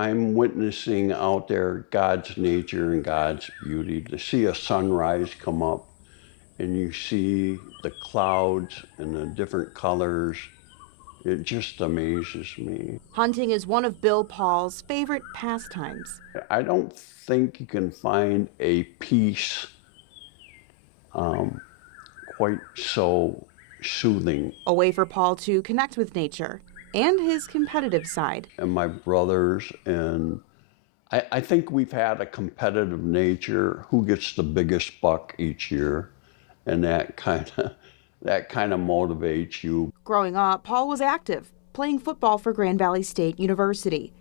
I'm witnessing out there God's nature and God's beauty. To see a sunrise come up and you see the clouds and the different colors, it just amazes me. Hunting is one of Bill Pahl's favorite pastimes. I don't think you can find a piece quite so soothing. A way for Pahl to connect with nature and his competitive side. And my brothers, and I think we've had a competitive nature, who gets the biggest buck each year, and that kind of motivates you. Growing up, Pahl was active, playing football for Grand Valley State University,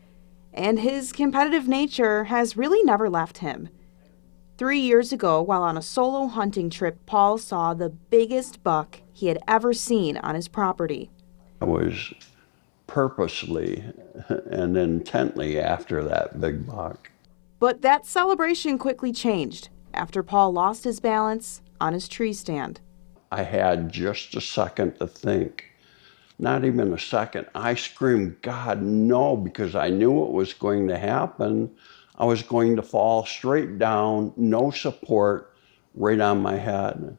and his competitive nature has really never left him. 3 years ago, while on a solo hunting trip, Pahl saw the biggest buck he had ever seen on his property. I was purposely and intently after that big buck. But that celebration quickly changed after Pahl lost his balance on his tree stand. I had just a second to think. Not even a second. I screamed, God, no, because I knew what was going to happen. I was going to fall straight down, no support, right on my head.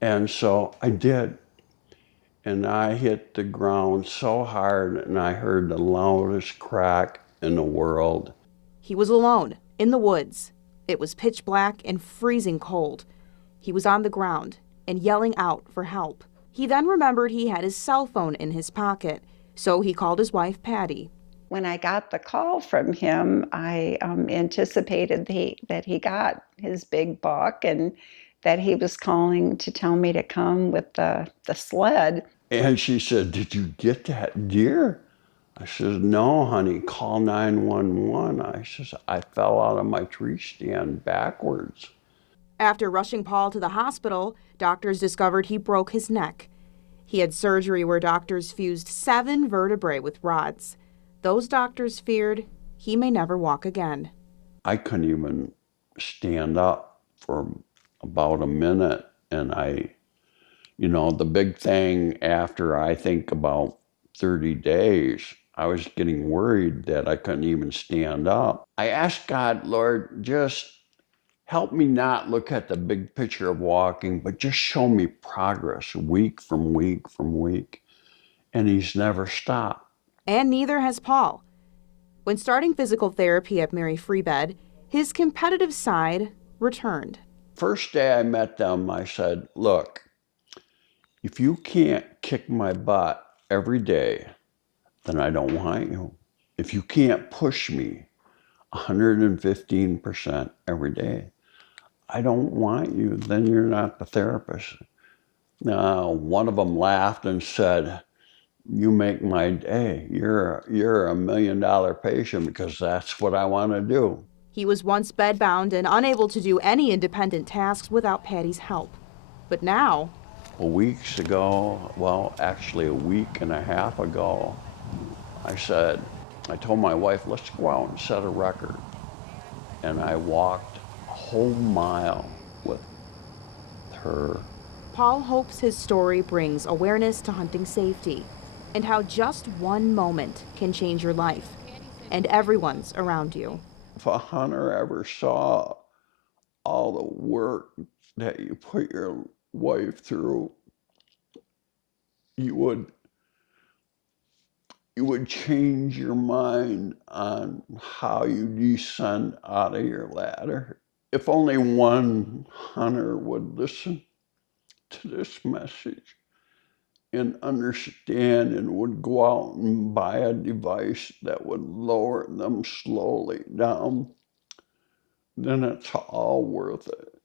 And so I did. And I hit the ground so hard, and I heard the loudest crack in the world. He was alone, in the woods. It was pitch black and freezing cold. He was on the ground and yelling out for help. He then remembered he had his cell phone in his pocket, so he called his wife, Patty. When I got the call from him, I anticipated that he got his big buck and that he was calling to tell me to come with the sled. And she said, did you get that deer? I said, no, honey, call 911. I says, I fell out of my tree stand backwards. After rushing Pahl to the hospital, doctors discovered he broke his neck. He had surgery where doctors fused 7 vertebrae with rods. Those doctors feared he may never walk again. I couldn't even stand up for about a minute. And the big thing after, I think, about 30 days, I was getting worried that I couldn't even stand up. I asked God, Lord, just help me not look at the big picture of walking, but just show me progress week from week from week. And he's never stopped. And neither has Pahl. When starting physical therapy at Mary Free Bed, his competitive side returned. First day I met them, I said, look, if you can't kick my butt every day, then I don't want you. If you can't push me 115% every day, I don't want you, then you're not the therapist. Now, one of them laughed and said, you make my day. You're a $1 million patient, because that's what I want to do. He was once bedbound and unable to do any independent tasks without Patty's help. But now, Weeks ago, well, actually a week and a half ago, I told my wife, let's go out and set a record. And I walked a whole mile with her. Pahl hopes his story brings awareness to hunting safety and how just one moment can change your life and everyone's around you. If a hunter ever saw all the work that you put your wife through, you would change your mind on how you descend out of your ladder. If only one hunter would listen to this message and understand, and would go out and buy a device that would lower them slowly down, then it's all worth it.